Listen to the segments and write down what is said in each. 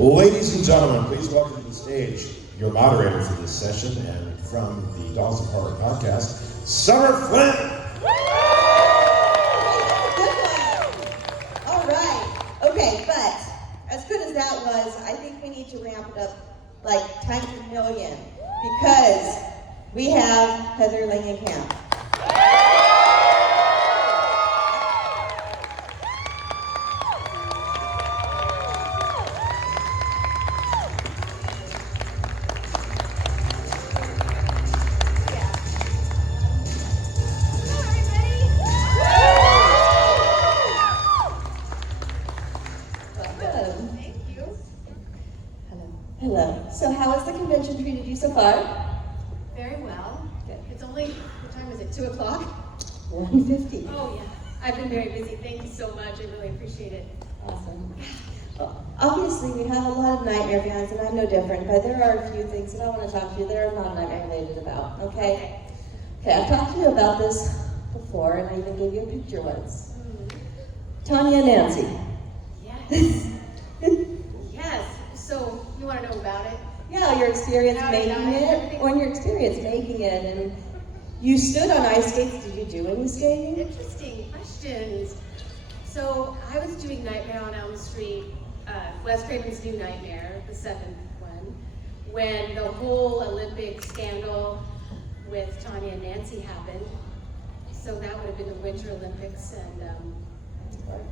Ladies and gentlemen, please welcome to the stage your moderator for this session and from the Dolls of Horror podcast, Summer Flynn. Good one. All right. Okay, but as good as that was, I think we need to ramp it up like times a million because we have Heather Langenkamp. Hello. So how has the convention treated you so far? Very well. Good. It's only, what time is it, 2 o'clock? 1:50. Oh yeah, I've been very busy. Thank you so much, I really appreciate it. Awesome. Well, obviously, we have a lot of nightmare fans, and I'm no different, but there are a few things that I want to talk to you that are not nightmare related about, okay? Okay, I've talked to you about this before, and I even gave you a picture once. Tanya and Nancy. Yes. Yes, so you want to know about it? Yeah, your experience How making did I- it, everything? or your experience making it, and you stood on ice skates. Did you do any skating? Interesting questions. So I was doing Nightmare on Elm Street, Wes Craven's New Nightmare, the 7th one, when the whole Olympic scandal with Tanya and Nancy happened. So that would have been the Winter Olympics, and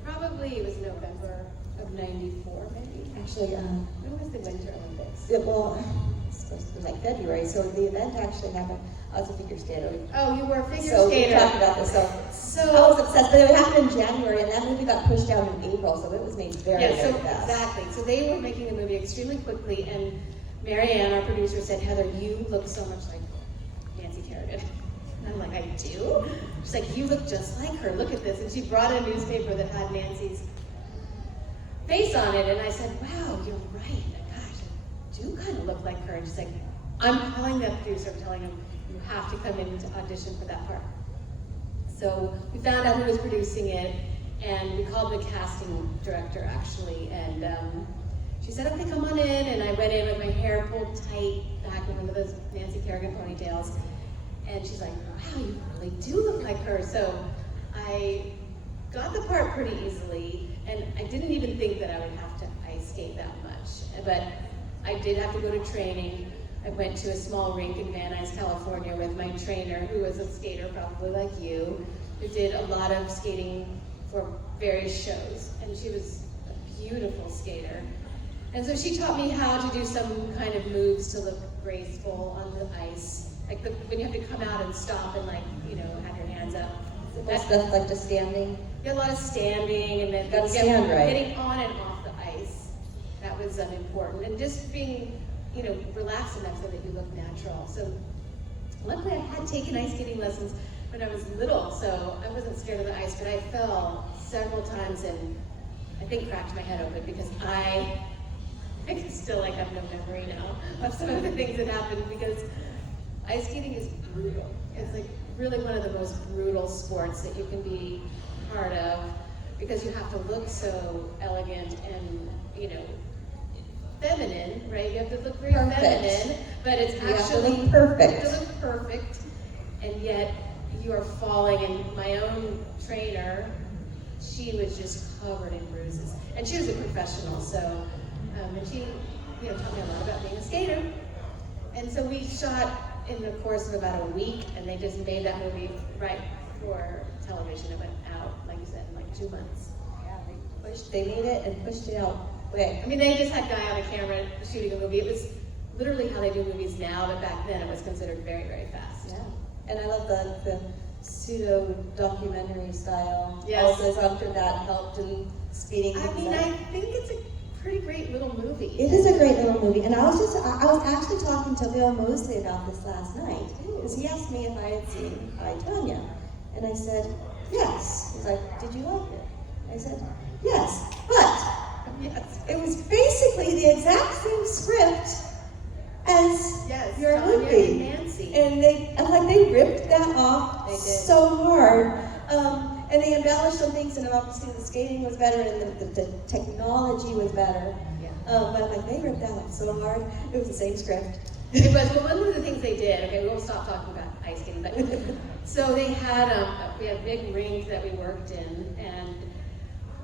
probably it was November of '94, maybe. Actually, When was the Winter Olympics? it's supposed to be like February, so the event actually happened. I was a figure skater. Oh, you were a figure So skater. we talked about this. So I was obsessed, but it happened in January, and that movie got pushed out in April, so it was made very, Yeah, so very fast. exactly. So they were making the movie extremely quickly, and Marianne, our producer, said, "Heather, you look so much like Nancy Kerrigan." And I'm like, "I do?" She's like, "You look just like her. Look at this." And she brought a newspaper that had Nancy's face on it, and I said, "Wow, you're right. Gosh, I do kind of look like her." And she's like, "I'm calling the producer, telling him you have to come in to audition for that part." So we found out who was producing it, and we called the casting director actually, and she said, "Okay, come on in." And I went in with my hair pulled tight back in one of those Nancy Kerrigan ponytails, and she's like, "Wow, you really do look like her." So I got the part pretty easily, and I didn't even think that I would have to ice skate that much, but I did have to go to training. I went to a small rink in Van Nuys, California with my trainer, who was a skater probably like you, who did a lot of skating for various shows, and she was a beautiful skater. And so she taught me how to do some kind of moves to look graceful on the ice, like when you have to come out and stop and have your hands up. That stuff like just standing. You had a lot of standing, and then Gotta stand right. getting on and off the ice. That was important, and just being relaxed enough so that you look natural. So luckily I had taken ice skating lessons when I was little, so I wasn't scared of the ice, but I fell several times and I think cracked my head open because I can still have no memory now of some of the things that happened, because ice skating is brutal. It's really one of the most brutal sports that you can be part of, because you have to look so elegant and feminine, right? You have to look very feminine, but it's You have to actually look perfect. You have to look perfect, and yet you are falling. And my own trainer, she was just covered in bruises, and she was a professional. So, and she, taught me a lot about being a skater. And so we shot in the course of about a week, and they just made that movie right for television. It went out, like you said, in 2 months. Yeah, they made it and pushed it out quick. I mean, they just had a guy on a camera shooting a movie. It was literally how they do movies now, but back then it was considered very, very fast. Yeah, and I love the pseudo-documentary style. Yes. Also, I'm sure that helped in speeding I things mean, up. I think it's a pretty great little movie. It is a great little movie, and I was actually talking to Bill Mosley about this last night, because he asked me if I had seen I, Tonya, and I said, yes. He's like, did you like it? I said, yes, but Yes. it was basically the exact same script as Yes, your Tanya movie. and Nancy. And they ripped that off They did. so hard. and they embellished some things, and obviously the skating was better, and the technology was better. Yeah. But like they ripped that out so hard. It was the same script. It was, well, one of the things they did, okay, we won't stop talking about ice skating, but so they had, we had a big rink that we worked in, and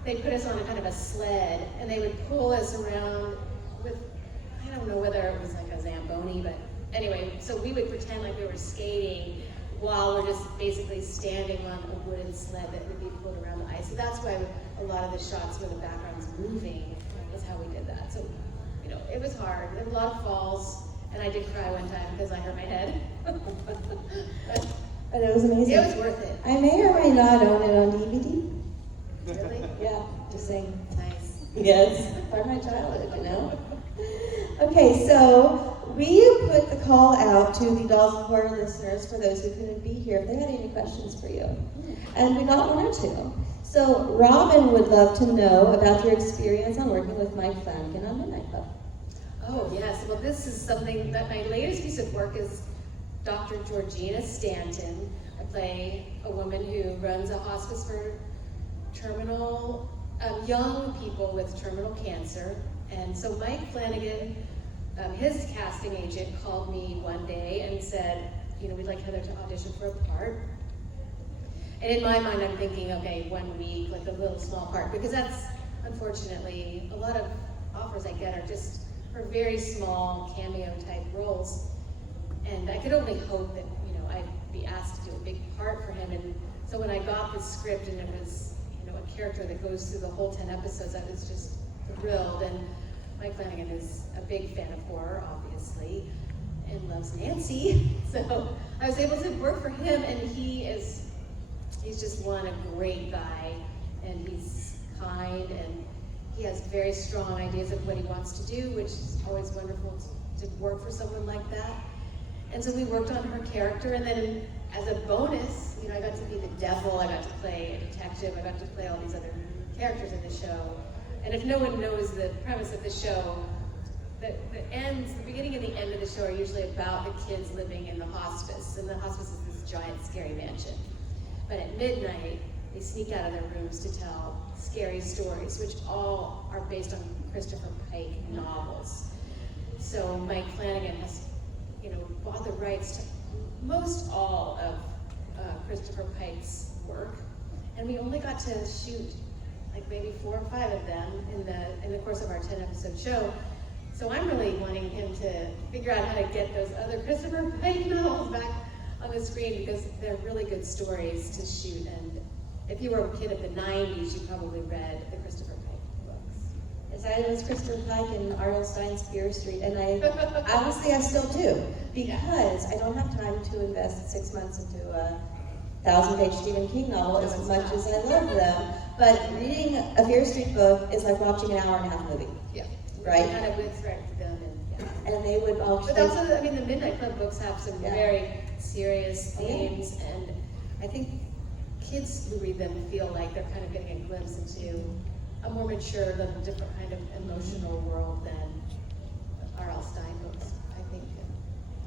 they put us on a kind of a sled, and they would pull us around with, I don't know whether it was like a Zamboni, but anyway, so we would pretend like we were skating while we're just basically standing on a wooden sled that would be pulled around the ice. So that's why a lot of the shots where the background's moving is how we did that. So, you know, it was hard. There were a lot of falls. And I did cry one time because I hurt my head. But it was amazing. It was worth it. I may or may not own it on DVD. Really? Yeah, just saying. Nice. Yes, part of my childhood, you know. Okay, so we put the call out to the Dolls of Horror listeners for those who couldn't be here if they had any questions for you. And we got one or two. So Robin would love to know about your experience on working with Mike Flanagan on Midnight Club. Oh, yes. Well, this is something that my latest piece of work is Dr. Georgina Stanton. I play a woman who runs a hospice for terminal, young people with terminal cancer. And so Mike Flanagan, his casting agent, called me one day and said, you know, we'd like Heather to audition for a part. And in my mind, I'm thinking, okay, 1 week, like a little small part, because that's, unfortunately, a lot of offers I get are just for very small cameo type roles. And I could only hope that, you know, I'd be asked to do a big part for him. And so when I got the script and it was, you know, a character that goes through the whole 10 episodes, I was just thrilled. And Mike Flanagan is a big fan of horror, obviously, and loves Nancy. So I was able to work for him, and he's just a great guy, and he's kind, and he has very strong ideas of what he wants to do, which is always wonderful to work for someone like that. And so we worked on her character, and then as a bonus, you know, I got to be the devil, I got to play a detective, I got to play all these other characters in the show. And if no one knows the premise of the show, the beginning and the end of the show are usually about the kids living in the hospice, and the hospice is this giant, scary mansion. But at midnight, they sneak out of their rooms to tell scary stories, which all are based on Christopher Pike novels. So Mike Flanagan has, you know, bought the rights to most all of Christopher Pike's work, and we only got to shoot like maybe 4 or 5 of them in the course of our 10-episode show. So I'm really wanting him to figure out how to get those other Christopher Pike novels back on the screen, because they're really good stories to shoot. And if you were a kid of the 90s, you probably read the Christopher Pike books. Yes, I was Christopher Pike and R.L. Stein's Fear Street, and honestly I still do, because I don't have time to invest 6 months into a 1,000-page Stephen King novel as much as I love them. But reading a Fear Street book is like watching an hour-and-a-half movie. Yeah. Right? Kind of with them, and yeah. And they would all. But also, I mean, the Midnight Club books have some Yeah. very serious themes, and I think kids who read them feel like they're kind of getting a glimpse into a more mature, a different kind of emotional world than R.L. Stein books, I think.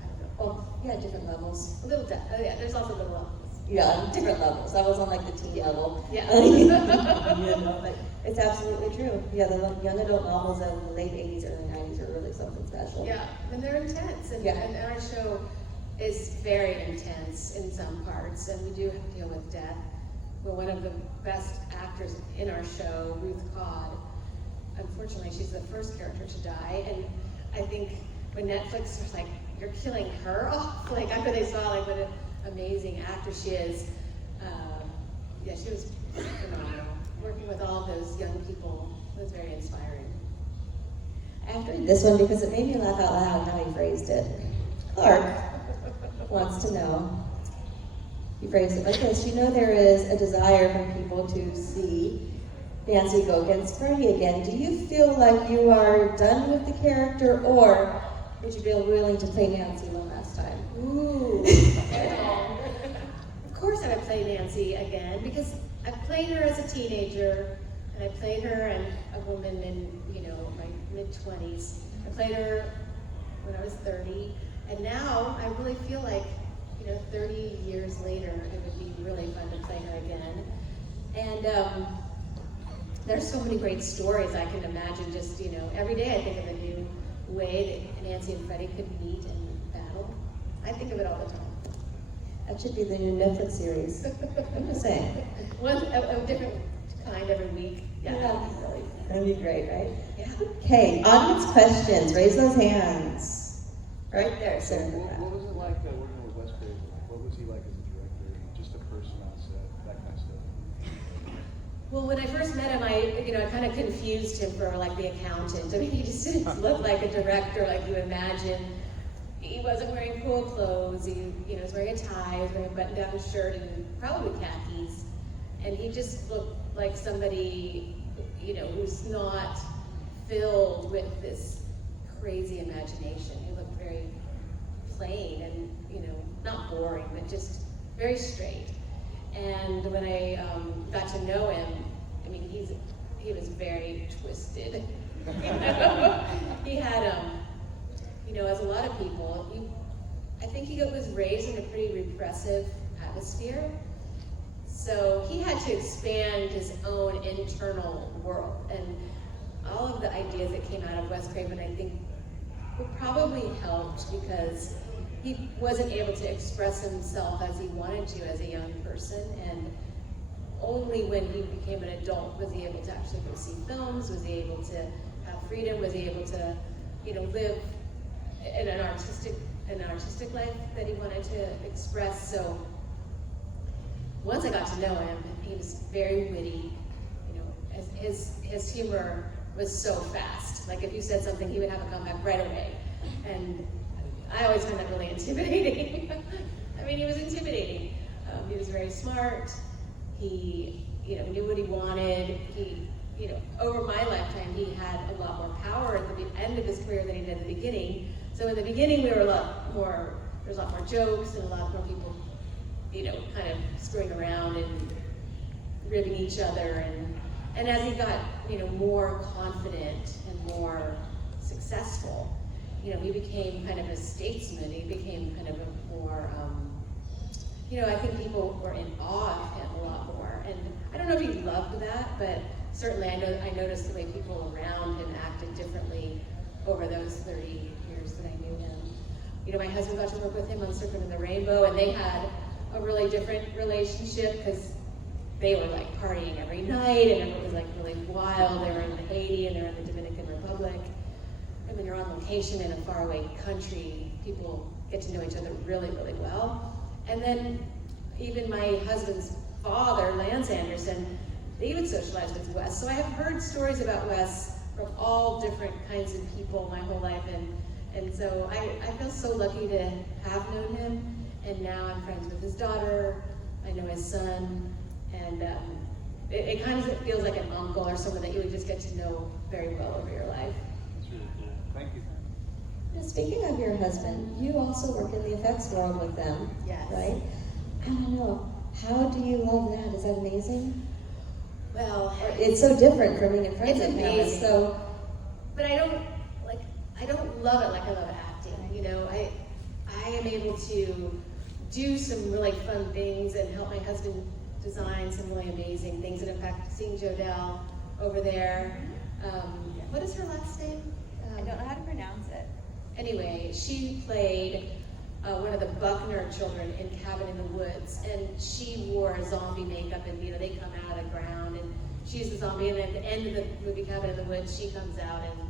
I don't know. Well, yeah, different levels. A little yeah, there's also little levels. Yeah, different levels. I was on like the teen level. Yeah. You know, but it's absolutely true. Yeah, the young adult novels of the late 80s, early 90s are really something special. Yeah, and they're intense, and, Yeah. and our show is very intense in some parts, and we do deal with death. We're one of the best actors in our show, Ruth Codd. Unfortunately, she's the first character to die, and I think when Netflix was like, "You're killing her off," like after they saw like what an amazing actor she is, yeah, she was phenomenal. Working with all those young people was very inspiring. I have to read this one because it made me laugh out loud how he phrased it. Clark wants to know, he phrased it like this: you know there is a desire from people to see Nancy go against Freddy again. Do you feel like you are done with the character, or would you be willing to play Nancy one last time? Ooh. Of course I would play Nancy again, because I played her as a teenager, and I played her and a woman in, you know, my mid-20s. I played her when I was 30, and now I really feel like, you know, 30 years later, it would be really fun to play her again. And there's so many great stories I can imagine. Just, every day I think of a new way that Nancy and Freddie could meet and battle. I think of it all the time. That should be the new Netflix series. I'm just saying. One a different kind every week. Yeah. That'd be great, right? Yeah. Okay, audience questions. Raise those hands. Right there, sir. What was it like working with Wes Craven? What was he like as a director? Just a person on set, that kind of stuff. Well, when I first met him, I kind of confused him for like the accountant. I mean, he just didn't look like a director like you imagine. He wasn't wearing cool clothes. He, was wearing a tie. He was wearing a button-down shirt and probably khakis. And he just looked like somebody, who's not filled with this crazy imagination. He looked very plain and, not boring, but just very straight. And when I got to know him, I mean, he was very twisted. He had, as a lot of people, I think he was raised in a pretty repressive atmosphere. So he had to expand his own internal world. And all of the ideas that came out of Wes Craven, I think, were probably helped because he wasn't able to express himself as he wanted to as a young person. And only when he became an adult was he able to actually go see films, was he able to have freedom, was he able to, live in an artistic life that he wanted to express. So once I got to know him, he was very witty. His humor was so fast. Like if you said something, he would have a comeback right away. And I always found that really intimidating. I mean, he was intimidating. He was very smart. He, knew what he wanted. He, over my lifetime, he had a lot more power at the end of his career than he did at the beginning. So in the beginning, there was a lot more jokes and a lot more people, kind of screwing around and ribbing each other. And as he got, more confident and more successful, he became kind of a statesman. He became kind of a more, I think people were in awe of him a lot more. And I don't know if he loved that, but certainly I noticed the way people around him acted differently over those 30 years that I knew him. My husband got to work with him on Surfing in the Rainbow, and they had a really different relationship because they were like partying every night, and it was like really wild. They were in Haiti and they were in the Dominican Republic. And when you're on location in a faraway country, people get to know each other really, really well. And then even my husband's father, Lance Anderson, they would socialize with Wes. So I have heard stories about Wes from all different kinds of people my whole life, and so I feel so lucky to have known him. And now I'm friends with his daughter. I know his son, and it kind of feels like an uncle or someone that you would just get to know very well over your life. That's really cool. Thank you. Now, speaking of your husband, you also work in the effects world with them, Yes. right? I don't know, how do you love that? Is that amazing? Well, It's so different from being in front it's of camera. amazing. So, but I don't love it like I love acting. I am able to do some really fun things and help my husband design some really amazing things. And in fact, seeing Jodelle over there, what is her last name? I don't know how to pronounce it. Anyway, she played one of the Buckner children in Cabin in the Woods, and she wore zombie makeup, and they come out of the ground, and she's the zombie, and at the end of the movie Cabin in the Woods, she comes out and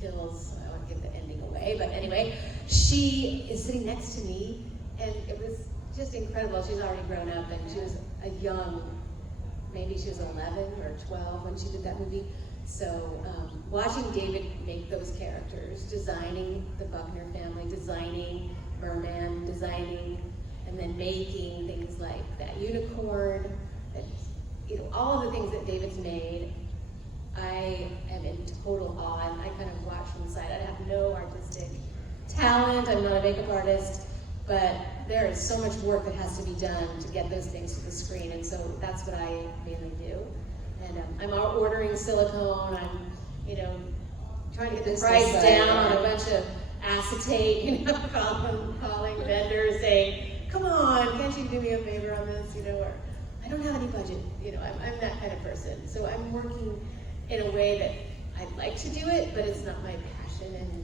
kills, I won't give the ending away, but anyway, she is sitting next to me, and it was just incredible. She's already grown up, and she was a young, maybe she was 11 or 12 when she did that movie. So watching David make those characters, designing the Buckner family, designing Merman, designing and then making things like that unicorn, that, all of the things that David's made, I am in total awe, and I kind of watch from the side. I have no artistic talent, I'm not a makeup artist, but there is so much work that has to be done to get those things to the screen, and so that's what I mainly do. And I'm ordering silicone, I'm, trying to get the This price is, down on a bunch of acetate, calling vendors saying, come on, can't you do me a favor on this, or I don't have any budget, I'm that kind of person. So I'm working in a way that I'd like to do it, but it's not my passion. And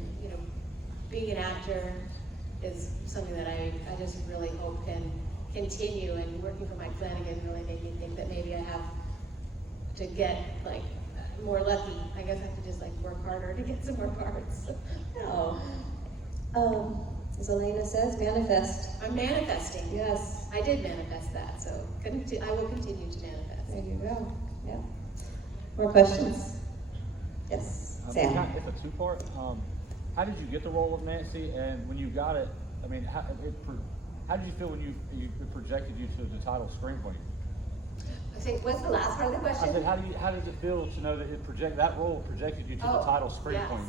being an actor is something that I just really hope can continue. And working for Mike Flanagan really made me think that maybe I have to get more lucky. I guess I have to just work harder to get some more parts. No. As Elena says, manifest. I'm manifesting. Yes. I did manifest that, so I will continue to manifest. There you go. Yeah. More questions? Yes. Sam. It's a two-part. How did you get the role of Nancy, and when you got it, I mean, how did you feel when it projected you to the title screenplay? I think, what's the last part of the question? I said, how did it feel to know that that role projected you to the title screenplay? Yes.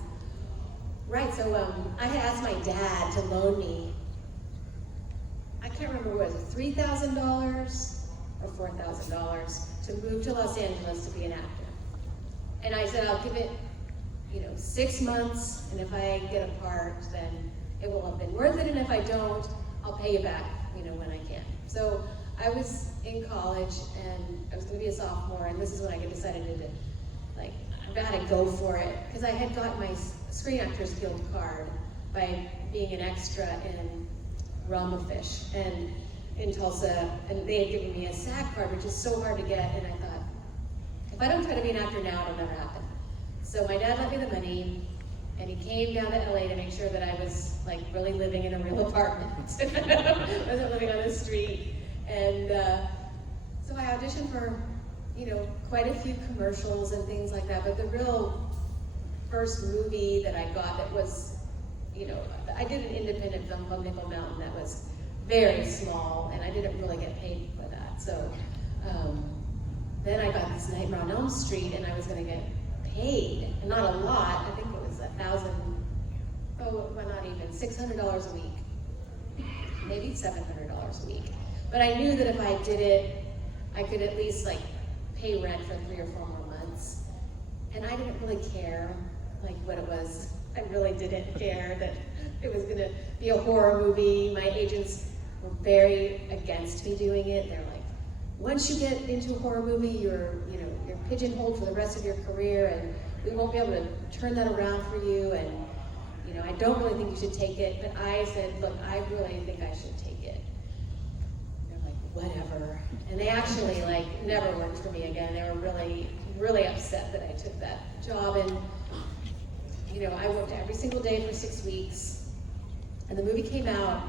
Right, so I had asked my dad to loan me, I can't remember what it was, $3,000 or $4,000 to move to Los Angeles to be an actor. And I said, I'll give it 6 months, and if I get a part, then it will have been worth it, and if I don't, I'll pay you back, when I can. So I was in college, and I was going to be a sophomore, and this is when I decided to, I've got to go for it, because I had gotten my Screen Actors Guild card by being an extra in Ramafish, and in Tulsa, and they had given me a SAG card, which is so hard to get, and I thought, if I don't try to be an actor now, it'll never happen. So my dad lent me the money, and he came down to LA to make sure that I was really living in a real apartment. I wasn't living on the street. And so I auditioned for, quite a few commercials and things like that. But the real first movie that I got that was, I did an independent film called Nickel Mountain that was very small, and I didn't really get paid for that. So then I got this Nightmare on Elm Street, and I was going to get paid, and not a lot. I think it was not even $600 a week, maybe $700 a week. But I knew that if I did it, I could at least pay rent for 3 or 4 more months. And I didn't really care what it was. I really didn't care that it was gonna be a horror movie. My agents were very against me doing it. They're like, once you get into a horror movie, you're pigeonholed for the rest of your career, and we won't be able to turn that around for you, and I don't really think you should take it. But I said, look, I really think I should take it. They're like, whatever. And they actually never worked for me again. They were really, really upset that I took that job, and I worked every single day for 6 weeks, and the movie came out,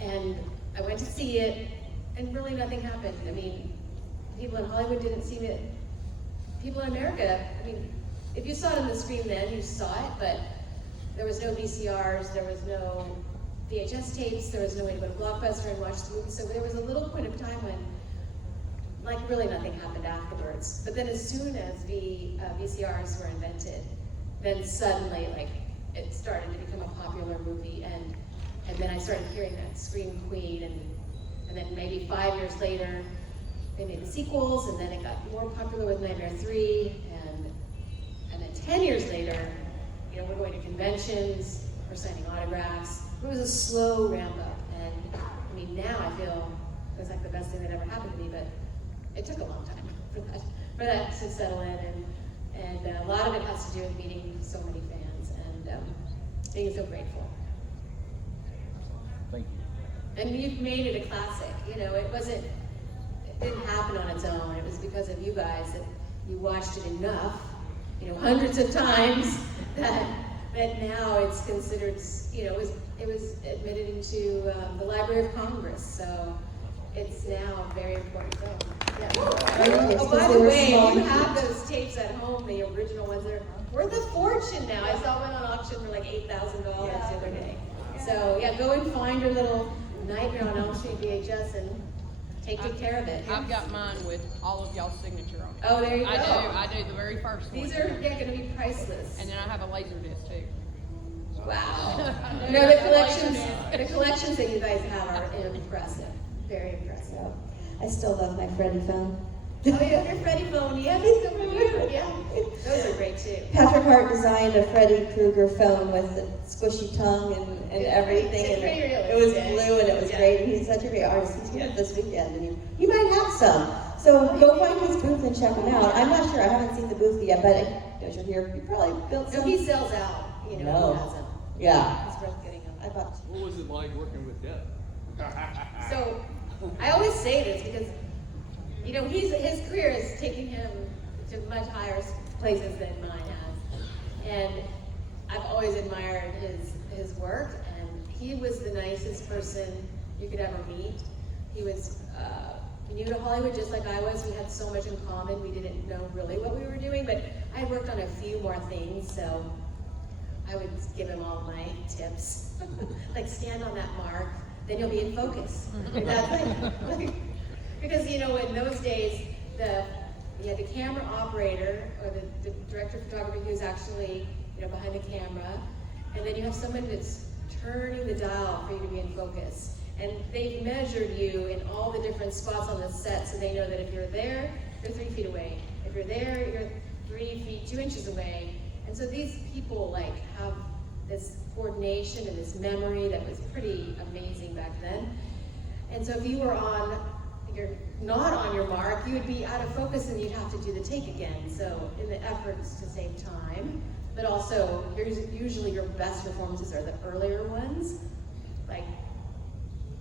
and I went to see it, and really nothing happened. I mean, people in Hollywood didn't see it. People in America, if you saw it on the screen then, you saw it, but there was no VCRs, there was no VHS tapes, there was no way to go to Blockbuster and watch the movie. So there was a little point of time when, really nothing happened afterwards. But then as soon as VCRs were invented, then suddenly, it started to become a popular movie, and then I started hearing that Scream Queen, and then maybe 5 years later, they made the sequels, and then it got more popular with Nightmare 3, and then 10 years later, we're going to conventions, we're signing autographs. It was a slow ramp up, and now I feel it's the best thing that ever happened to me, but it took a long time for that to settle in, and a lot of it has to do with meeting so many fans and being so grateful. Thank you. And you've made it a classic. It didn't happen on its own. It was because of you guys that you watched it enough, hundreds of times that now it's considered, it was admitted into the Library of Congress. So it's now a very important film. Yeah. Oh, by the way, you have those tapes at home, the original ones that are worth a fortune now. I saw one on auction for $8,000 the other day. So yeah, go and find your little Nightmare on Elm Street VHS and take good care of it. I've got mine with all of y'all's signature on it. Oh, there you go. I do the very first one. These are going to be priceless. And then I have a laser disc too. Wow. The collections that you guys have are impressive. Very impressive. I still love my Freddie phone. Oh, you have your Freddie phone. Yeah, it's so cute. Yeah, those are great too. Patrick Hart designed a Freddy Krueger phone with the squishy tongue and everything. It's And pretty it was realistic. blue, and it was Yeah. great. And he's such a great artist. He's here this weekend, and you might have some. So go find his booth and check him out. I'm not sure, I haven't seen the booth yet, but as you're here, you probably built So some. he sells out, you know, No. he has them. Yeah. It's worth getting them. I bought What was it like working with Deb? So I always say this because, you know, his career is taking him to much higher places than mine has. And I've always admired his work, and he was the nicest person you could ever meet. He was new to Hollywood just like I was. We had so much in common. We didn't know really what we were doing, but I had worked on a few more things, so I would give him all my tips. Like, stand on that mark, then you'll be in focus. And that's like, because, you know, in those days, you had the camera operator or the director of photography who's actually, you know, behind the camera, and then you have someone that's turning the dial for you to be in focus. And they've measured you in all the different spots on the set, so they know that if you're there, you're 3 feet away. If you're there, you're 3 feet 2 inches away. And so these people like have this coordination and this memory that was pretty amazing back then. And so if you're not on your mark, you would be out of focus and you'd have to do the take again. So in the efforts to save time, but also usually your best performances are the earlier ones. Like,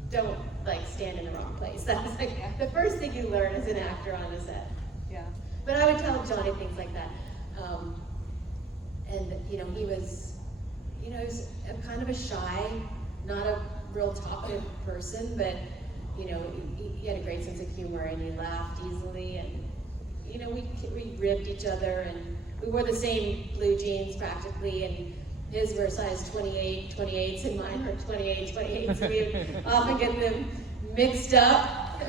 don't like stand in the wrong place. That's like the first thing you learn as an actor on the set. Yeah. But I would tell Johnny things like that. And you know, he was a kind of a shy, not a real talkative person, but you know, he had a great sense of humor and he laughed easily, and you know, we ribbed each other, and we wore the same blue jeans practically, and his were size 28s, and mine were 28s, so we would often get them mixed up.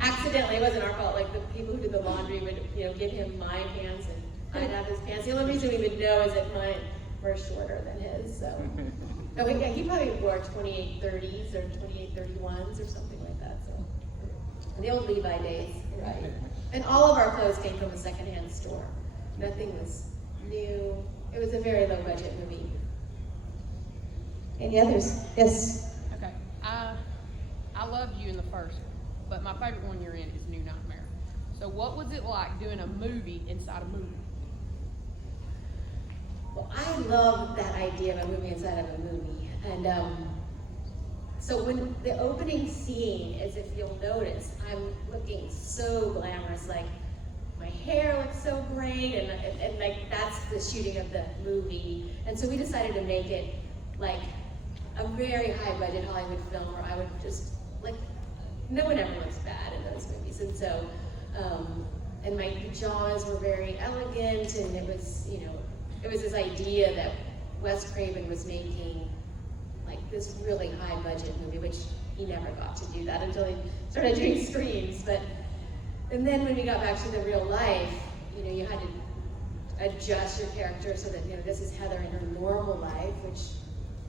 Accidentally, it wasn't our fault. Like, the people who did the laundry would, you know, give him my pants, and I'd have his pants. The only reason we would know is that mine were shorter than his, so. No, he probably wore 28-30s or 28-31s or something like that, so. The old Levi days. Right. And all of our clothes came from a secondhand store. Nothing was new. It was a very low budget movie. Any others? Yes. Okay. I loved you in the first one, but my favorite one you're in is New Nightmare. So what was it like doing a movie inside a movie? Well, I love that idea of a movie inside of a movie. And so when the opening scene is, if you'll notice, I'm looking so glamorous, like my hair looks so great, and like that's the shooting of the movie. And so we decided to make it like a very high budget Hollywood film where I would just, like, no one ever looks bad in those movies. And so, and my pajamas were very elegant, and it was, you know, it was this idea that Wes Craven was making like this really high budget movie, which he never got to do that until he started doing screens. And then when we got back to the real life, you know, you had to adjust your character so that, you know, this is Heather in her normal life, which,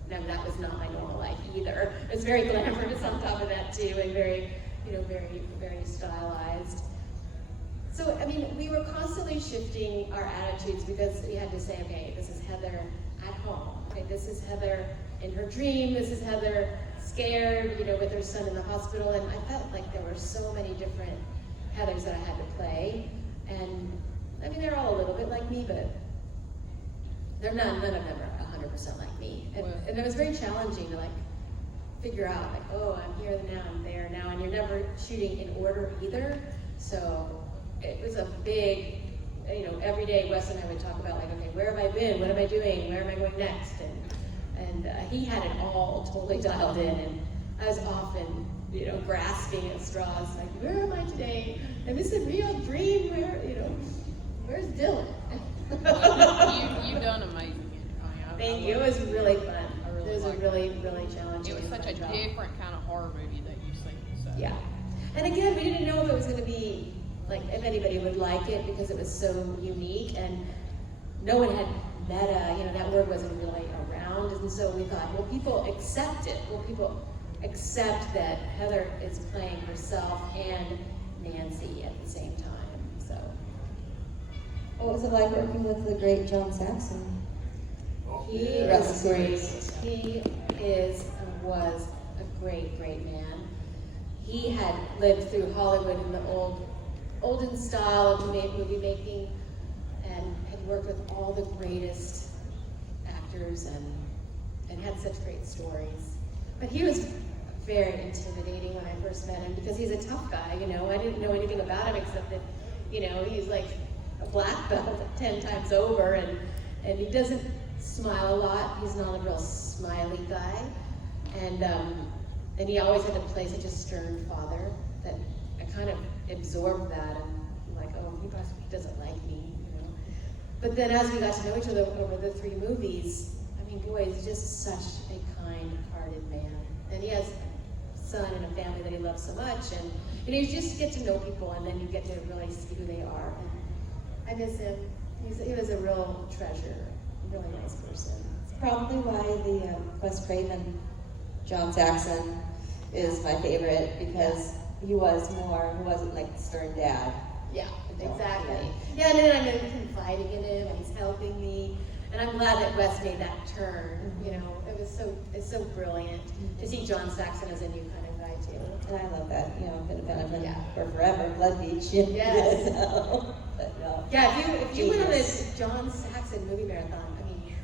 no, that was not my normal life either. It was very glamorous on top of that too, and very, you know, very, very stylized. So, I mean, we were constantly shifting our attitudes because we had to say, okay, this is Heather at home. Okay, this is Heather in her dream. This is Heather scared, you know, with her son in the hospital. And I felt like there were so many different Heathers that I had to play. And, I mean, they're all a little bit like me, but none of them are 100% like me. And it was very challenging to, like, figure out, like, oh, I'm here now, I'm there now. And you're never shooting in order either. So it was a big, you know, every day Wes and I would talk about, like, okay, where have I been? What am I doing? Where am I going next? And he had it all totally dialed in, and I was often, you know, grasping at straws, like, where am I today? Am this a real dream? Where, you know, where's Dylan? You've done amazing. Thank you. It was really fun. It was a liked really, really challenging. It was such a job. different kind of horror movie that you've seen. So. Yeah. And again, we didn't know if it was going to be, like, if anybody would like it because it was so unique, and no one had meta, you know, that word wasn't really around. And so we thought, will people accept it? Will people accept that Heather is playing herself and Nancy at the same time? So. What was it like working with the great John Saxon? He is great. He was a great, great man. He had lived through Hollywood in the old olden style of movie making, and had worked with all the greatest actors and had such great stories. But he was very intimidating when I first met him because he's a tough guy, you know. I didn't know anything about him except that, you know, he's like a black belt 10 times over, and he doesn't smile a lot. He's not a real smiley guy. And he always had to play such a stern father that I kind of absorbed that, and I'm like, oh, he doesn't like me, you know. But then as we got to know each other over the 3 movies, I mean, boy, he's just such a kind-hearted man. And he has a son and a family that he loves so much, and you know, you just get to know people, and then you get to really see who they are. And I miss him. He was a real treasure, a really nice person. It's probably why the Wes Craven, John Saxon is my favorite, because he wasn't like the stern dad. Yeah, exactly. Yeah, and then I'm confiding in him, and he's helping me. And I'm glad that Wes made that turn. You know, it's so brilliant to see John Saxon as a new kind of guy too. And I love that, you know, could have been Yeah. for forever, Blood Beach. Yes. You know? But no. Yeah, if you went on Genius. a John Saxon movie marathon, I mean,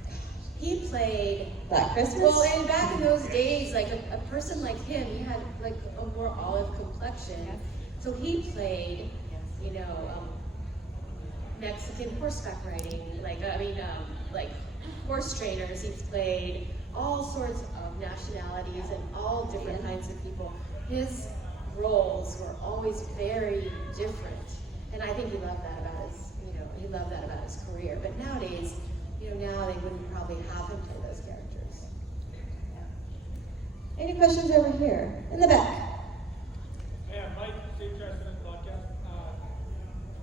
he played Black Christmas? well, and back in those days, like a person like him, he had like a more olive complexion. Yes. So he played, you know, Mexican horseback riding, like horse trainers. He's played all sorts of nationalities and all different kinds of people. His roles were always very different, and I think he loved that about his career. But nowadays, you know, now they wouldn't probably have him play those characters. Any questions over here? In the back. Yeah, Mike, State President Podcast.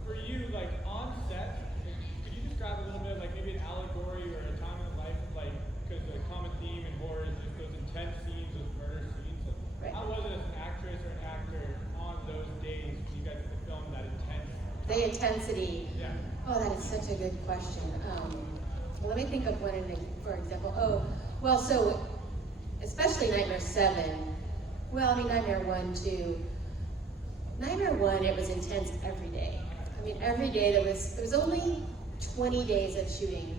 For you, like on set, could you describe a little bit, like maybe an allegory or a time in life, like, because the common theme in horror is just those intense scenes, those murder scenes. Right. How was it as an actress or an actor on those days when you guys had to film that intense? The intensity. Yeah. Oh, that is such a good question. Let me think of one, for example. Oh, well, so especially Nightmare 7. Well, I mean, Nightmare 1 too. Nightmare 1, it was intense every day. I mean, every day there was only 20 days of shooting,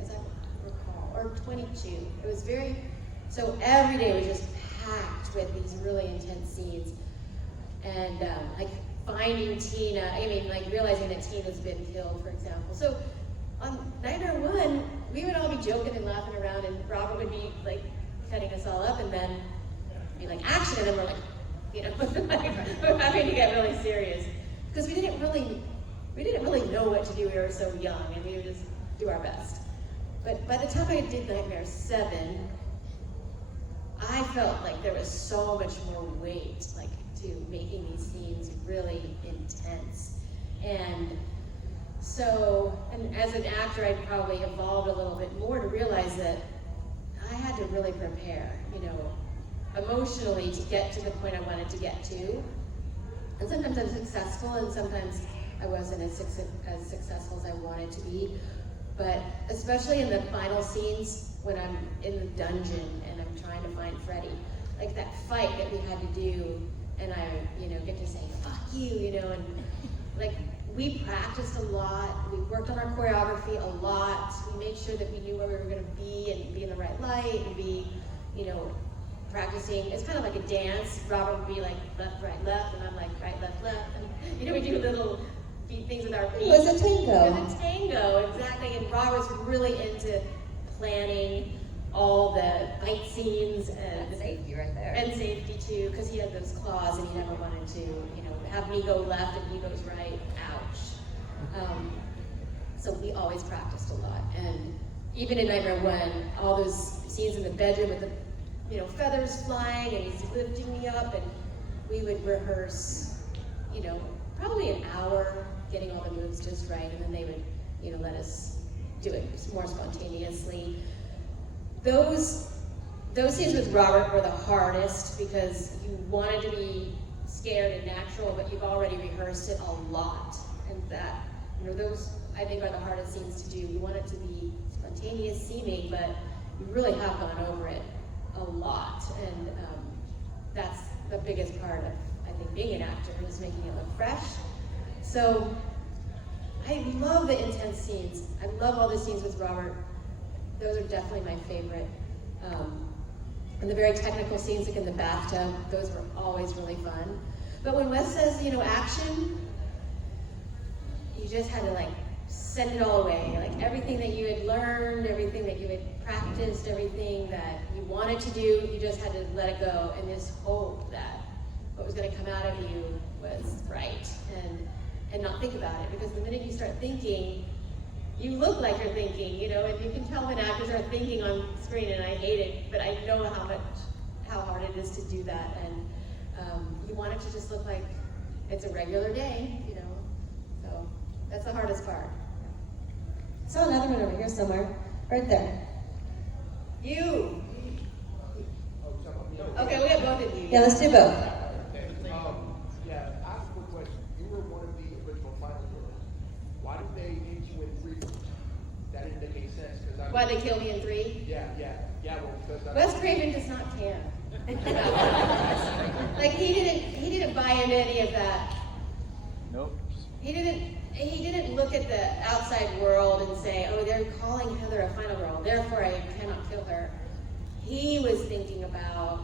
as I recall, or 22. It was so every day was just packed with these really intense scenes. And like finding Tina, I mean, like realizing that Tina's been killed, for example. So on Nightmare 1, we would all be joking and laughing around, and Robert would be like cutting us all up, and then be like, action, and then we're like, you know, we're having to get really serious. Because we didn't really know what to do. We were so young, and we would just do our best. But by the time I did Nightmare 7, I felt like there was so much more weight, like, to making these scenes really intense. And so, and as an actor, I'd probably evolved a little bit more to realize that I had to really prepare, you know, emotionally to get to the point I wanted to get to. And sometimes I'm successful, and sometimes I wasn't as successful as I wanted to be. But especially in the final scenes when I'm in the dungeon and I'm trying to find Freddy, like that fight that we had to do, and I, you know, get to say, fuck you, you know, and like we practiced a lot, we worked on our choreography a lot, we made sure that we knew where we were gonna be and be in the right light and be, you know, practicing. It's kind of like a dance. Robert would be like left, right, left, and I'm like right, left, left. And you know, we do little things with our feet. It was a tango. It was a tango, exactly. And Robert's really into planning all the fight scenes and Safety right there. and safety too, because he had those claws and he never wanted to, you know, have me go left and he goes right. Ouch. So we always practiced a lot. And even in Nightmare 1, all those scenes in the bedroom with the, you know, feathers flying and he's lifting me up, and we would rehearse, you know, probably an hour, getting all the moves just right, and then they would, you know, let us do it more spontaneously. Those scenes with Robert were the hardest because you wanted to be scared and natural, but you've already rehearsed it a lot, and that, you know, those I think are the hardest scenes to do. You want it to be spontaneous seeming, but you really have gone over it a lot, and that's the biggest part of, I think, being an actor, is making it look fresh So I love the intense scenes. I love all the scenes with Robert. Those are definitely my favorite. And the very technical scenes, like in the bathtub, those were always really fun. But when Wes says, action, you just had to like send it all away. Like everything that you had learned, everything that you had practiced, everything that you wanted to do, you just had to let it go and just hope that what was going to come out of you was right and not think about it. Because the minute you start thinking, you look like you're thinking, and you can tell when actors are thinking on screen, and I hate it, but I know how hard it is to do that, and you want it to just look like it's a regular day, so that's the hardest part. Saw another one over here somewhere, right there. You! Okay, we have both of you. Yeah, let's do both. Yeah, ask a quick question. You were one of the original Final Girls. Why did they need you in 3? That didn't make any sense. Why they kill me in 3? Yeah, well, because Wes Craven does not care. Like he didn't buy into any of that. Nope. He didn't look at the outside world and say, oh, they're calling Heather a final girl, therefore I cannot kill her. He was thinking about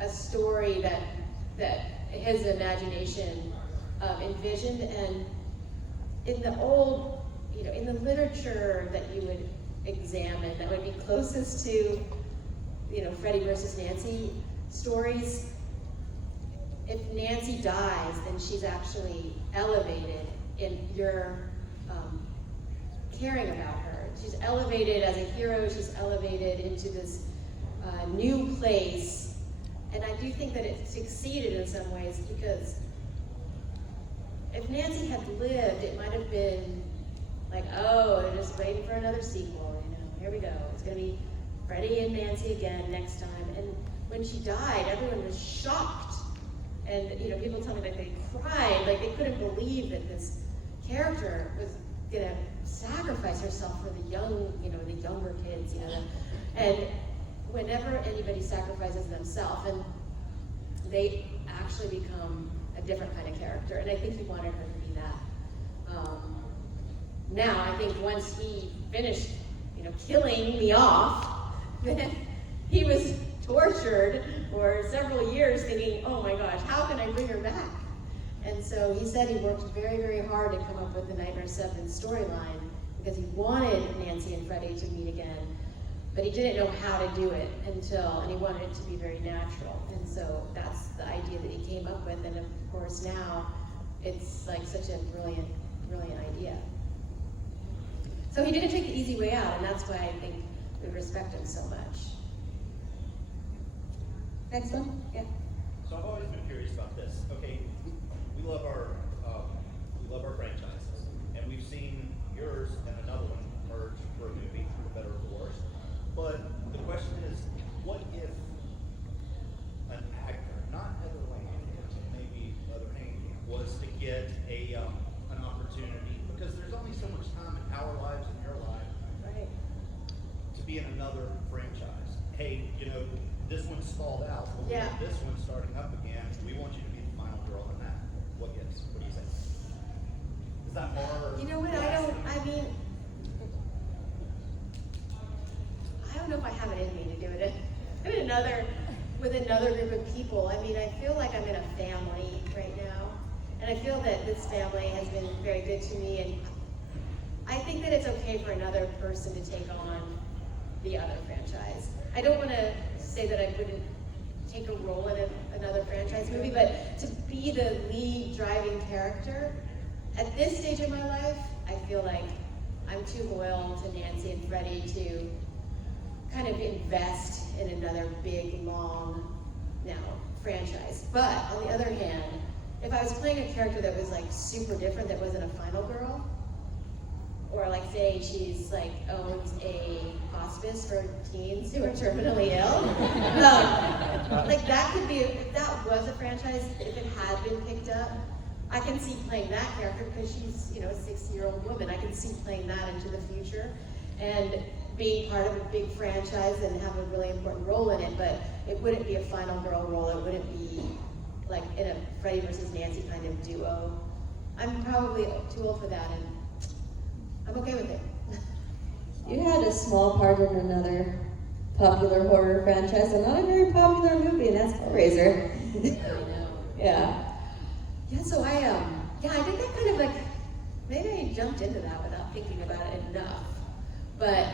a story that his imagination envisioned, and in the old, in the literature that you would examine that would be closest to, Freddie versus Nancy stories, if Nancy dies, then she's actually elevated in your caring about her. She's elevated as a hero, she's elevated into this new place. And I do think that it succeeded in some ways, because if Nancy had lived, it might have been like, oh, they're just waiting for another sequel, here we go. It's gonna be Freddie and Nancy again next time. And when she died, everyone was shocked. And people tell me that they cried, like they couldn't believe that this character was gonna sacrifice herself for the young, the younger kids, And whenever anybody sacrifices themselves, and they actually become a different kind of character. And I think he wanted her to be that. Now, I think once he finished, killing me off, then he was tortured for several years thinking, oh my gosh, how can I bring her back? And so he said he worked very, very hard to come up with the Nightmare 7 storyline, because he wanted Nancy and Freddie to meet again, but he didn't know how to do it and he wanted it to be very natural. And so that's the idea that he came up with, and of course now it's like such a brilliant, brilliant idea. So he didn't take the easy way out, and that's why I think we respect him so much. Next one? Yeah. So I've always been curious about this. Okay, we love our franchises, and we've seen yours and another one merge for a movie, for better or for worse. But the question is, what if an actor, not Heather Langenkamp, maybe Langenkamp, was to get an opportunity, because there's only so much time in our lives and your life, Right. to be in another franchise. Hey, this one stalled out. But Yeah. This one's starting up again. We want you to be the final girl in that. What do you say? Is that hard? You know what, I don't know if I have it in me to do it with another group of people. I feel like I'm in a family right now, and I feel that this family has been very good to me, and I think that it's okay for another person to take on the other franchise. I don't want to say that I wouldn't take a role in another franchise movie, but to be the lead driving character, at this stage of my life, I feel like I'm too loyal to Nancy and Freddie to kind of invest in another big, long, franchise. But on the other hand, if I was playing a character that was like super different, that wasn't a final girl, or like say she's like owns a hospice for teens who are terminally ill, like that could be, if that was a franchise, if it had been picked up, I can see playing that character, because she's a 60-year-old woman. I can see playing that into the future and being part of a big franchise and have a really important role in it. But it wouldn't be a final girl role. It wouldn't be like in a Freddie versus Nancy kind of duo. I'm probably too old for that, and I'm okay with it. You had a small part in another popular horror franchise, and not a very popular movie, and that's Hellraiser. I know. Yeah. Yeah, so I did that kind of like, maybe I jumped into that without thinking about it enough. But,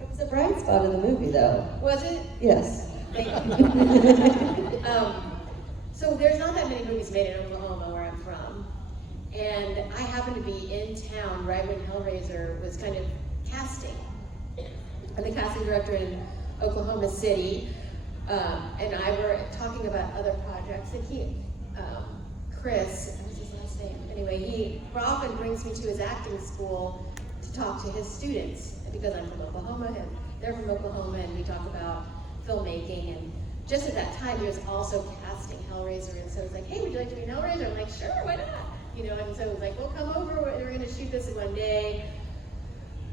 It was a bright spot in the movie, though. was it? Yes. Thank you. So there's not that many movies made in Oklahoma, where I'm from. And I happened to be in town right when Hellraiser was kind of casting. I'm the casting director in Oklahoma City, and I were talking about other projects, and he, Chris, what was his last name? Anyway, he often brings me to his acting school to talk to his students, because I'm from Oklahoma, and they're from Oklahoma, and we talk about filmmaking, and just at that time, he was also casting Hellraiser, and so it was like, hey, would you like to be in Hellraiser? I'm like, sure, why not? You know, and so it was like, well, come over, we're gonna shoot this in one day.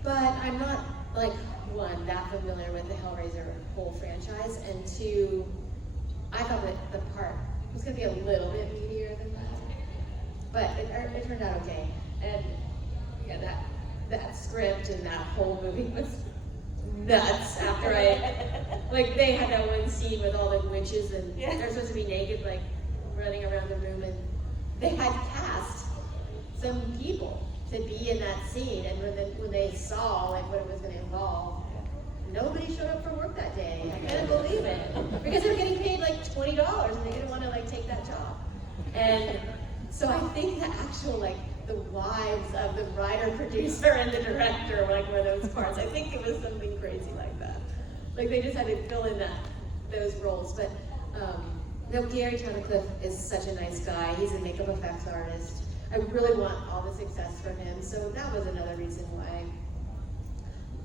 But I'm not, like, one, that familiar with the Hellraiser whole franchise, and two, I thought that the part was gonna be a little bit meatier than that. But it turned out okay. And yeah, that script and that whole movie was nuts after like they had that one scene with all the witches and they're supposed to be naked, like running around the room, and they had cast some people to be in that scene, and when they saw like what it was going to involve, nobody showed up for work that day. I couldn't believe it, because they were getting paid like $20 and they didn't want to like take that job. And so I think the actual like the wives of the writer, producer, and the director like were those parts. I think it was something crazy like that. Like they just had to fill in those roles. But no, Gary Tunnicliffe is such a nice guy. He's a makeup effects artist. I really want all the success for him. So that was another reason why,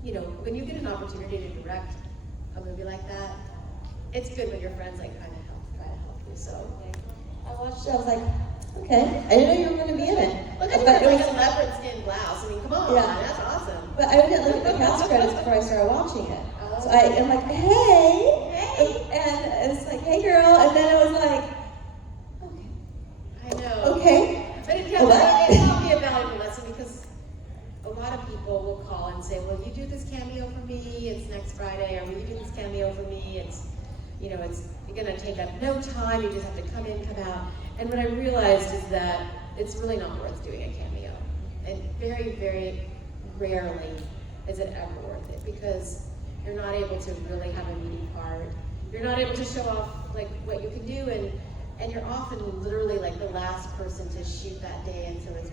you know, when you get an opportunity to direct a movie like that, it's good when your friends like try to help you. So I watched it, I was like, okay, I didn't know you were going to be in it. look at But you, it like was- a leopard skin blouse. I mean, come on, Yeah. that's awesome. But I didn't look at the cast credits before I started watching it. So I'm like, hey, and it's like, hey girl, and then it was like, okay, I know. okay. But it What? taught me a valuable lesson, because a lot of people will call and say, "Will you do this cameo for me? It's next Friday," or "Will you do this cameo for me? It's, you know, it's gonna take up no time. You just have to come in, come out." And what I realized is that it's really not worth doing a cameo, and very, very rarely is it ever worth it, because you're not able to really have a meaty part. You're not able to show off like what you can do, and you're often literally like the last person to shoot that day, and so it's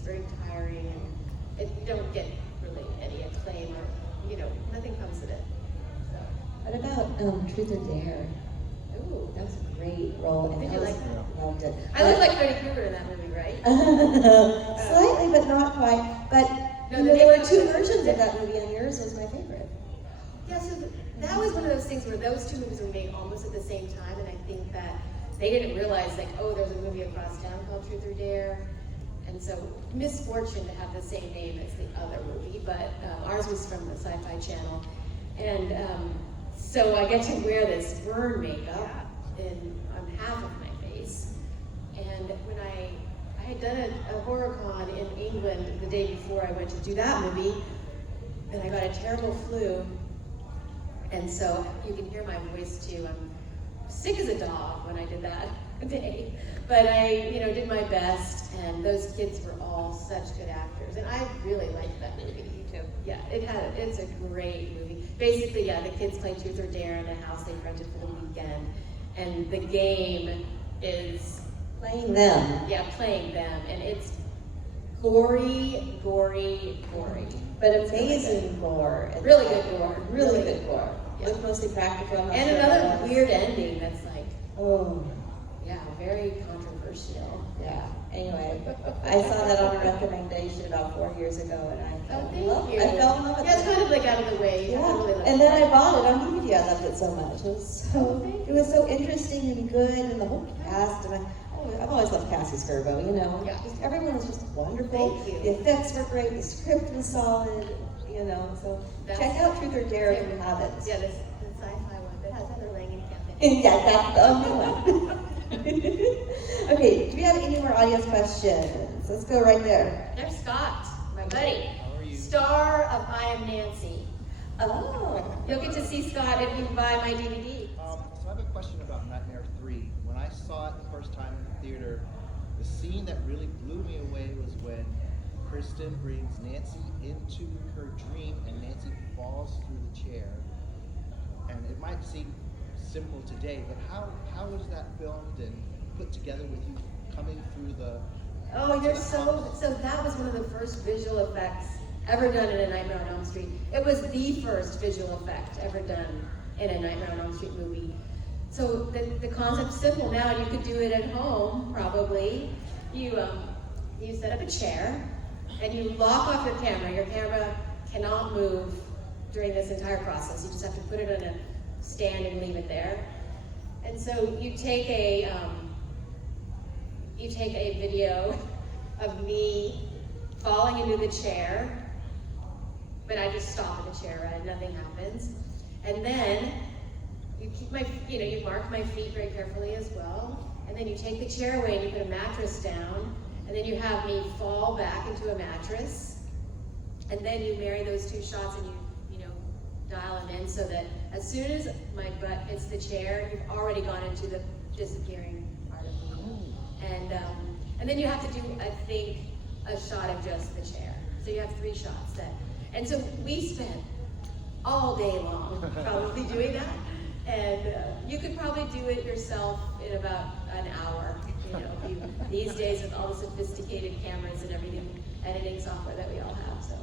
very tiring, and you don't get really any acclaim, or, you know, nothing comes of it. So, What about Truth or Dare? ooh, That was a great role. And Did I you was- like that? Loved it. I look like Freddy Krueger in that movie, right? Slightly, but not quite. But No, you the know, there were makeup- two versions of that movie, and yours was my favorite. Yeah, so that was one of those things where those two movies were made almost at the same time, and I think that they didn't realize, like, oh, there's a movie across town called Truth or Dare, and so misfortune to have the same name as the other movie, but ours was from the Sci-Fi Channel, and so I get to wear this burn makeup on half of my face, and when I had done a horror con in England the day before I went to do that movie, and I got a terrible flu. And so you can hear my voice too. I'm sick as a dog when I did that day. But I, you know, did my best, and those kids were all such good actors. And I really liked that movie. You too. Yeah, it's a great movie. Basically, yeah, the kids play Truth or Dare in the house they rented for the weekend. And the game is Playing them. yeah, playing them. And it's gory. But amazing gore. Really good gore. Really good gore. Yeah. Looked mostly practical. I'm not And sure another what it was. weird ending that's like, Oh, yeah, very controversial. yeah. Anyway, I saw that on a recommendation about 4 years ago, and I Oh, fell in thank love. you. I fell in love with Yeah, it's it. kind of like out of the way. You have to Yeah, really look and at then it. I bought it on DVD. I loved it so much. It was so interesting and good, and the whole cast. And I've always loved Cassie Skirbo. You know, Yeah. just, everyone was just wonderful. Thank you. The effects were great. The script was solid. You know, so That's- check out Truth or Dare if you have it. Yeah, the sci-fi one that has Heather Langenkamp in it. Yeah, that's the only one. Okay, do we have any more audience questions? So let's go right there. There's Scott, my buddy. How are you? Star of I Am Nancy. Oh. You'll get to see Scott if you buy my DVD. So I have a question about Nightmare 3. When I saw it the first time in the theater, the scene that really blew me away was when Kristen brings Nancy into her dream and Nancy falls through the chair. And it might seem simple today, but how was that filmed and put together with you coming through the... Oh, you're so that was one of the first visual effects ever done in a Nightmare on Elm Street. It was the first visual effect ever done in a Nightmare on Elm Street movie. So the concept's simple now, and you could do it at home, probably. You set up a chair, and you lock off your camera. Your camera cannot move during this entire process. You just have to put it on a stand and leave it there. And so you take a video of me falling into the chair, but I just stop in the chair, right? Nothing happens. And then you keep you mark my feet very carefully as well. And then you take the chair away and you put a mattress down, and then you have me fall back into a mattress. And then you marry those two shots and you dial them in so that as soon as my butt hits the chair, you've already gone into the disappearing part of me. And then you have to do, I think, a shot of just the chair. So you have 3 shots and so we spent all day long probably doing that. And you could probably do it yourself in about an hour. These days with all the sophisticated cameras and everything, editing software that we all have. So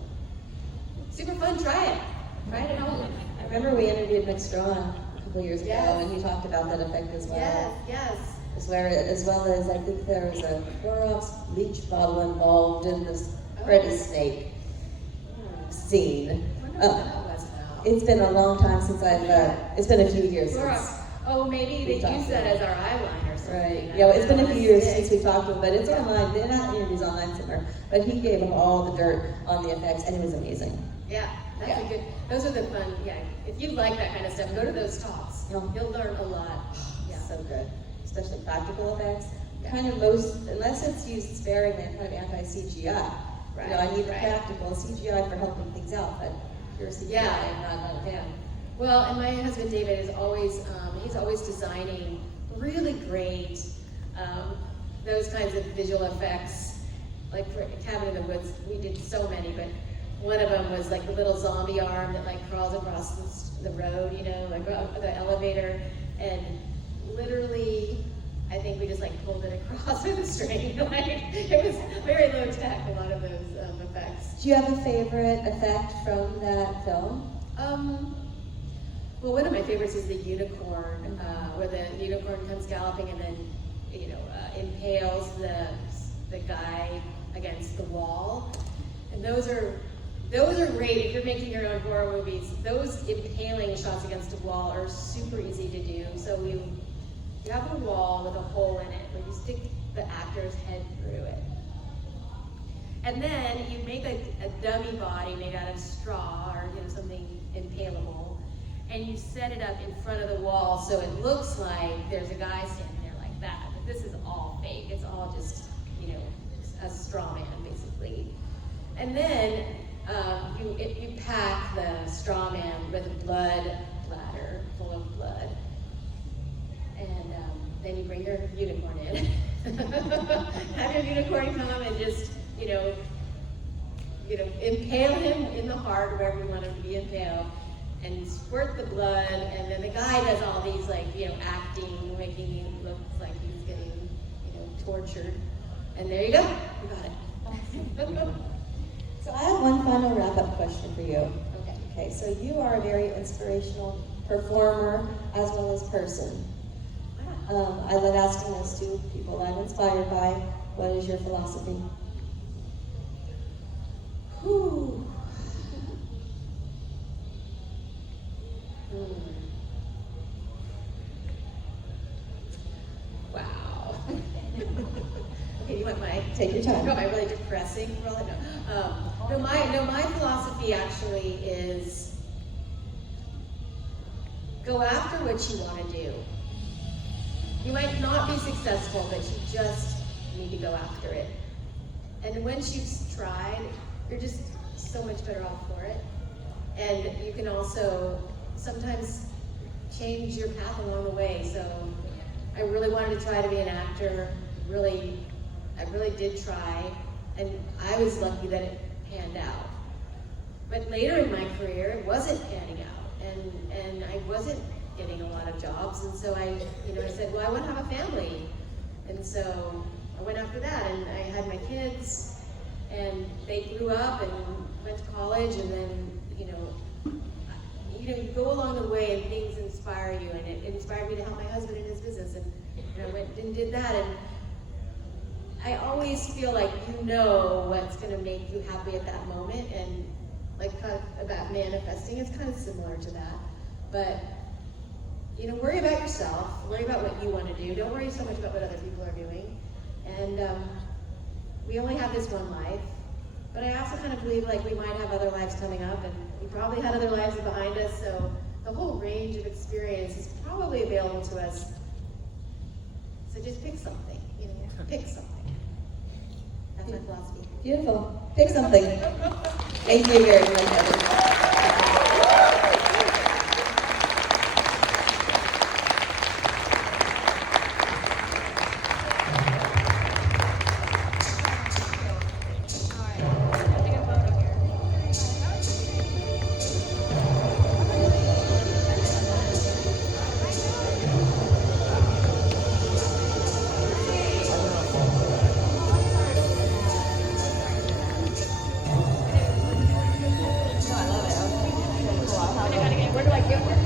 super fun. Try it. Try it at home. I remember we interviewed Nick Strawn a couple years ago, Yes. and he talked about that effect as well. Yes. As well as I think there was a Clorox bleach bottle involved in this Freddy snake scene. I wonder what that was about. It's been a long time since it's been a few years Clorox. since. Oh, maybe they use that as our eyeliner or something. Right. I Yeah, don't it's been know. a few years since we talked to him, but it's online. They're not interviews online somewhere. But he gave them all the dirt on the effects, and it was amazing. Yeah, that's a good. Those are the fun. Yeah, if you like that kind of stuff, go to those talks. Yeah. You'll learn a lot. Yeah. So good. Especially practical effects. Kind of most, unless it's used sparingly, I'm kind of anti-CGI. Right, I need the right. practical CGI for helping things out, but pure CGI, I'm not a fan. Well, and my husband David is always he's always designing really great those kinds of visual effects. Like for Cabin in the Woods, we did so many, but one of them was like the little zombie arm that like crawls across the road, like the elevator, and literally, I think we just like pulled it across with a string. Like it was very low tech, a lot of those effects. Do you have a favorite effect from that film? Well, one of my favorites is the unicorn, where the unicorn comes galloping and then, impales the guy against the wall. And those are great if you're making your own horror movies. Those impaling shots against a wall are super easy to do. So you have a wall with a hole in it where you stick the actor's head through it. And then you make a dummy body made out of straw or something impalable, and you set it up in front of the wall so it looks like there's a guy standing there like that. But this is all fake. It's all just a straw man basically. And then you pack the straw man with a blood bladder full of blood. And then you bring your unicorn in. Have your unicorn come and just, impale him in the heart wherever you want him to be impaled, and squirt the blood. And then the guy does all these acting, making it look like he's getting, tortured. And there you go. You got it. So I have one final wrap-up question for you. Okay. Okay, so you are a very inspirational performer as well as person. I love asking this to people I'm inspired by. What is your philosophy? Whew. Wow. Okay, you want my Take your time. You want my really depressing role? No. My philosophy actually is go after what you want to do. You might not be successful, but you just need to go after it. And once you've tried, you're just so much better off for it. And you can also sometimes change your path along the way. So I really wanted to try to be an actor. I really did try, and I was lucky that it panned out. But later in my career, it wasn't panning out, and I wasn't getting a lot of jobs, and so I said, well, I want to have a family, and so I went after that, and I had my kids, and they grew up and went to college, and then you go along the way, and things inspire you, and it inspired me to help my husband in his business, and I went and did that, and I always feel like what's going to make you happy at that moment, and like kind of about manifesting, it's kind of similar to that. But worry about yourself, worry about what you want to do. Don't worry so much about what other people are doing. And we only have this one life. But I also kind of believe like we might have other lives coming up, and we probably had other lives behind us. So the whole range of experience is probably available to us. So just pick something. Pick something. That's my philosophy. Beautiful. Pick something. Thank you very much, Heather. Where do I get one?